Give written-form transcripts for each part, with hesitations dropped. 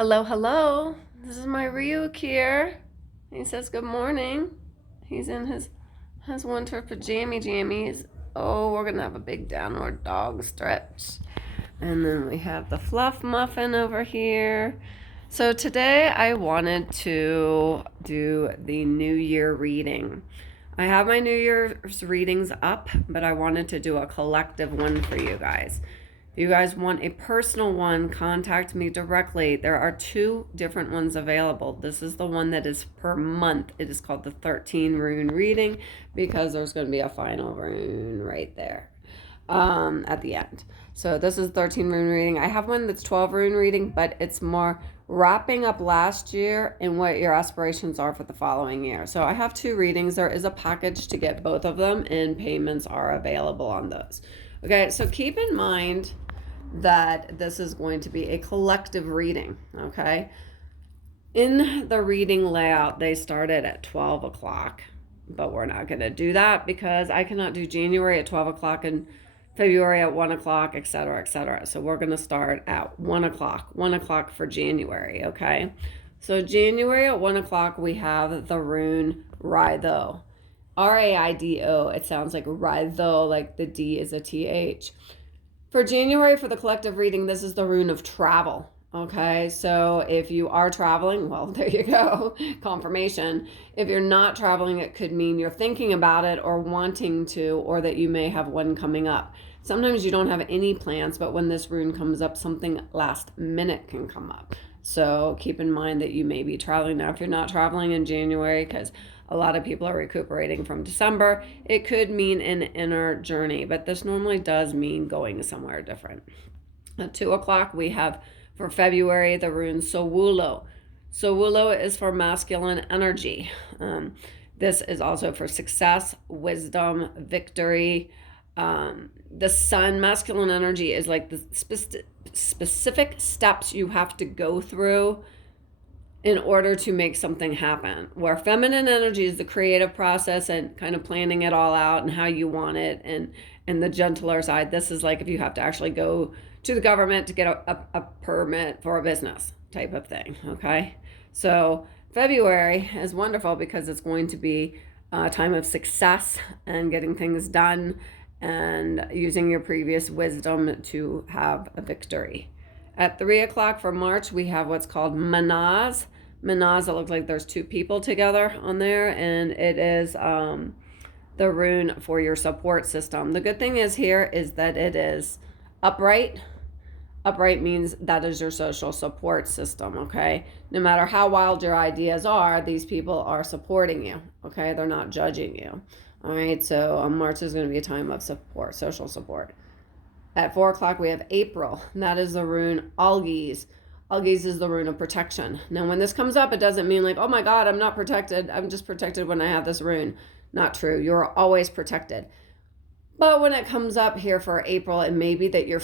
Hello, hello. This is my Ryuk here. He says good morning. He's in his winter pajama jammies. Oh, we're gonna have a big downward dog stretch. And then we have the fluff muffin over here. So today I wanted to do the New Year reading. I have my New Year's readings up, but I wanted to do a collective one for you guys. If you guys want a personal one, contact me directly. There are two different ones available. This is the one that is per month. It is called the 13 rune reading because there's going to be a final rune right there at the end. So this is 13 rune reading. I have one that's 12 rune reading, but it's more wrapping up last year and what your aspirations are for the following year. So I have two readings. There is a package to get both of them, and payments are available on those. Okay, so keep in mind that this is going to be a collective reading, okay? In the reading layout, they started at 12 o'clock, but we're not going to do that because I cannot do January at 12 o'clock and February at 1 o'clock, etc., etc. So we're going to start at 1 o'clock for January, okay? So January at 1 o'clock, we have the rune Raido. Raido. It sounds like Raido, like the D is a TH. For January, for the collective reading, this is the rune of travel. Okay, so if you are traveling, well, there you go, confirmation. If you're not traveling, it could mean you're thinking about it or wanting to, or that you may have one coming up. Sometimes you don't have any plans, but when this rune comes up, something last minute can come up. So keep in mind that you may be traveling. Now, if you're not traveling in January, because a lot of people are recuperating from December, it could mean an inner journey, but this normally does mean going somewhere different. At 2 o'clock, we have for February the rune Sowulo. Sowulo is for masculine energy. This is also for success, wisdom, victory. The sun, masculine energy is like the specific steps you have to go through in order to make something happen. Where feminine energy is the creative process and kind of planning it all out and how you want it. And the gentler side, this is like if you have to actually go to the government to get a permit for a business type of thing, okay? So February is wonderful because it's going to be a time of success and getting things done and using your previous wisdom to have a victory. At 3 o'clock for March, we have what's called Manaz. Manaz, it looks like there's two people together on there, and it is the rune for your support system. The good thing is here is that it is upright. Upright means that is your social support system, okay? No matter how wild your ideas are, these people are supporting you, okay? They're not judging you. All right, so March is going to be a time of support, social support. At 4 o'clock, we have April, and that is the rune Algiz. Algiz is the rune of protection. Now, when this comes up, it doesn't mean like, oh my God, I'm not protected. I'm just protected when I have this rune. Not true. You're always protected. But when it comes up here for April, it may be that you're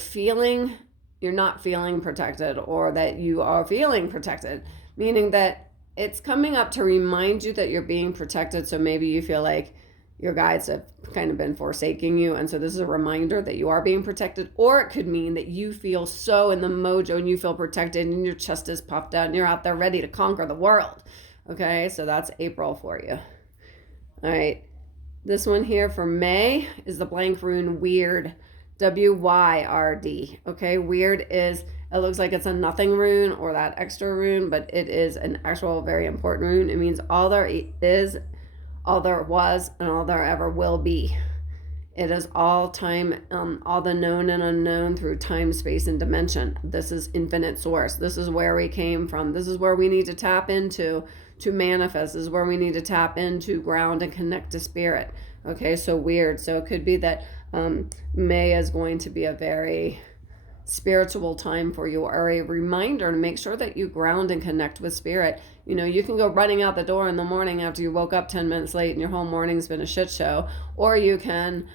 not feeling protected, or that you are feeling protected, meaning that it's coming up to remind you that you're being protected. So maybe you feel like your guides have kind of been forsaking you, and so this is a reminder that you are being protected. Or it could mean that you feel so in the mojo and you feel protected and your chest is puffed out and you're out there ready to conquer the world. Okay, so that's April for you. All right, this one here for May is the blank rune Weird. Wyrd. Okay, weird is, it looks like it's a nothing rune or that extra rune, but it is an actual very important rune. It means all there is, all there was, and all there ever will be. It is all time, all the known and unknown through time, space, and dimension. This is infinite source. This is where we came from. This is where we need to tap into to manifest. This is where we need to tap into, ground, and connect to spirit. Okay, so weird. So it could be that May is going to be a very spiritual time for you, or a reminder to make sure that you ground and connect with spirit. You know, you can go running out the door in the morning after you woke up 10 minutes late and your whole morning's been a shit show, or you can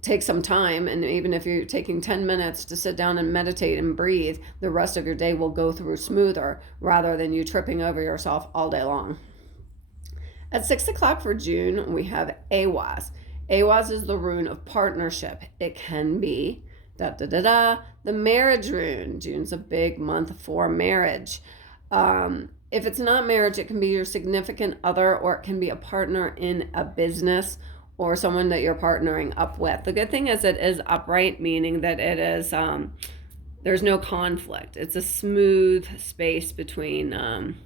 take some time, and even if you're taking 10 minutes to sit down and meditate and breathe, the rest of your day will go through smoother rather than you tripping over yourself all day long. At 6 o'clock for June, we have Awaz. Awaz is the rune of partnership. It can be The marriage rune. June's a big month for marriage. If it's not marriage, it can be your significant other, or it can be a partner in a business, or someone that you're partnering up with. The good thing is it is upright, meaning that it is there's no conflict. It's a smooth space between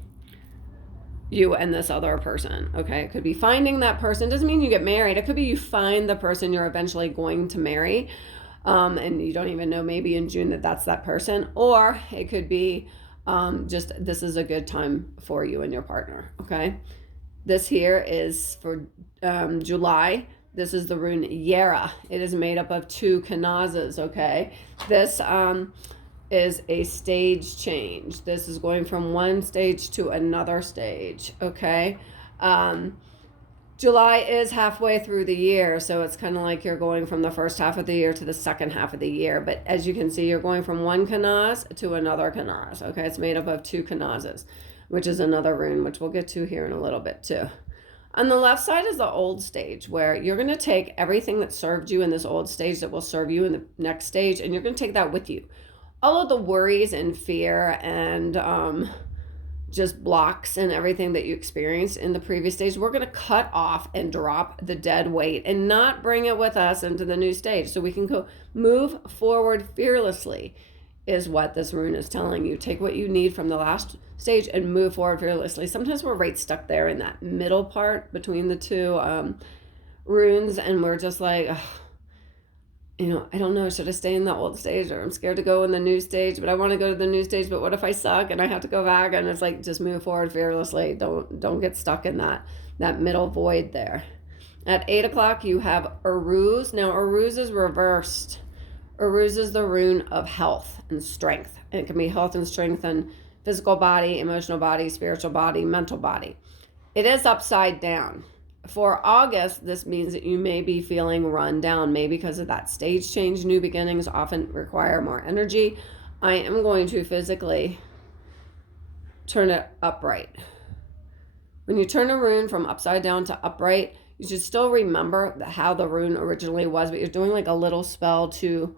you and this other person. Okay, it could be finding that person. Doesn't mean you get married. It could be you find the person you're eventually going to marry, and you don't even know maybe in June that that's that person. Or it could be just this is a good time for you and your partner. Okay, this here is for July. This is the rune Yera. It is made up of 2 kanazas. Okay, this is a stage change. This is going from one stage to another stage. Okay, July is halfway through the year, so it's kind of like you're going from the first half of the year to the second half of the year. But as you can see, you're going from one kanaz to another kanaz. Okay, it's made up of 2 kanazas, which is another rune, which we'll get to here in a little bit too. On the left side is the old stage, where you're going to take everything that served you in this old stage that will serve you in the next stage, and you're going to take that with you. All of the worries and fear and just blocks and everything that you experienced in the previous stage, we're going to cut off and drop the dead weight and not bring it with us into the new stage. So we can go move forward fearlessly is what this rune is telling you. Take what you need from the last stage and move forward fearlessly. Sometimes we're right stuck there in that middle part between the 2 runes, and we're just like, I don't know, should I stay in the old stage, or I'm scared to go in the new stage, but I want to go to the new stage, but what if I suck and I have to go back? And it's like, just move forward fearlessly. Don't get stuck in that middle void there. At 8 o'clock, you have Uruz. Now, Uruz is reversed. Uruz is the rune of health and strength. And it can be health and strength and physical body, emotional body, spiritual body, mental body. It is upside down. For August, this means that you may be feeling run down, maybe because of that stage change. New beginnings often require more energy. I am going to physically turn it upright. When you turn a rune from upside down to upright, you should still remember how the rune originally was, but you're doing like a little spell to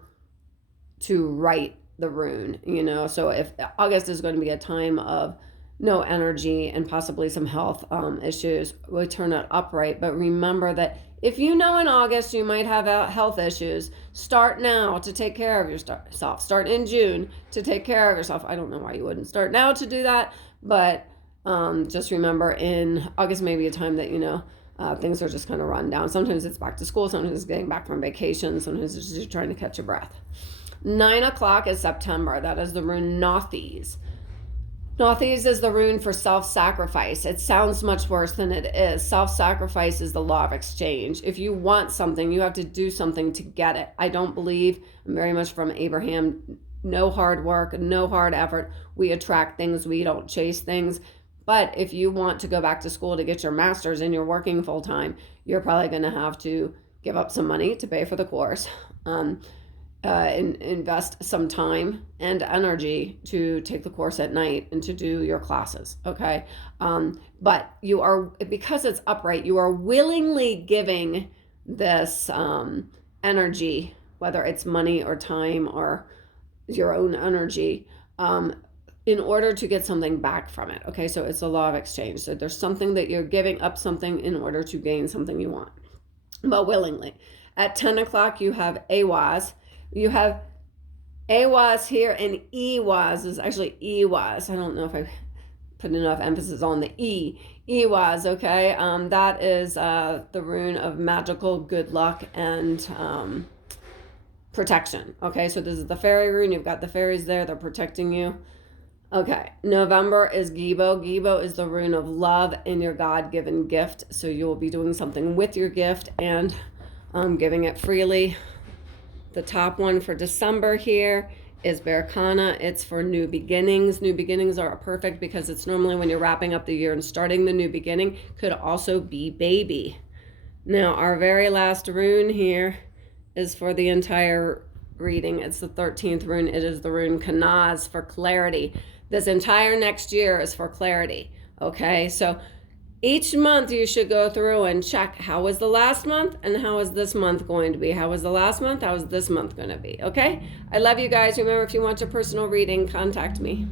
write the rune, So if August is going to be a time of no energy and possibly some health issues, we turn it upright. But remember that if you know in August you might have health issues, start now to take care of yourself. Start in June to take care of yourself. I don't know why you wouldn't start now to do that, but just remember in August may be a time that things are just kind of run down. Sometimes it's back to school, sometimes it's getting back from vacation, sometimes it's just trying to catch your breath. 9 o'clock is September. That is the rune Nothes. Nothes is the rune for self-sacrifice. It sounds much worse than it is. Self-sacrifice is the law of exchange. If you want something, you have to do something to get it. I don't believe, I'm very much from Abraham, no hard work, no hard effort. We attract things, we don't chase things. But if you want to go back to school to get your master's and you're working full-time, you're probably going to have to give up some money to pay for the course. Invest some time and energy to take the course at night and to do your classes. Okay. But you are, because it's upright, you are willingly giving this energy, whether it's money or time or your own energy, in order to get something back from it. Okay. So it's a law of exchange. So there's something that you're giving up something in order to gain something you want, but willingly. At 10 o'clock, you have Awaz. You have Awaz here, and Ewaz is actually Ewaz. I don't know if I put enough emphasis on the E. Ewaz, okay? That is the rune of magical good luck and protection. Okay, so this is the fairy rune. You've got the fairies there. They're protecting you. Okay, November is Gibo. Gibo is the rune of love and your God-given gift. So you will be doing something with your gift and giving it freely. The top one for December here is Berkana. It's for new beginnings. New beginnings are perfect because it's normally when you're wrapping up the year and starting the new beginning. Could also be baby. Now, our very last rune here is for the entire reading. It's the 13th rune. It is the rune Kanaz for clarity. This entire next year is for clarity. Okay, so Each month you should go through and check how was the last month and how is this month going to be. How was the last month? How is this month going to be? Okay? I love you guys. Remember, if you want your personal reading, contact me.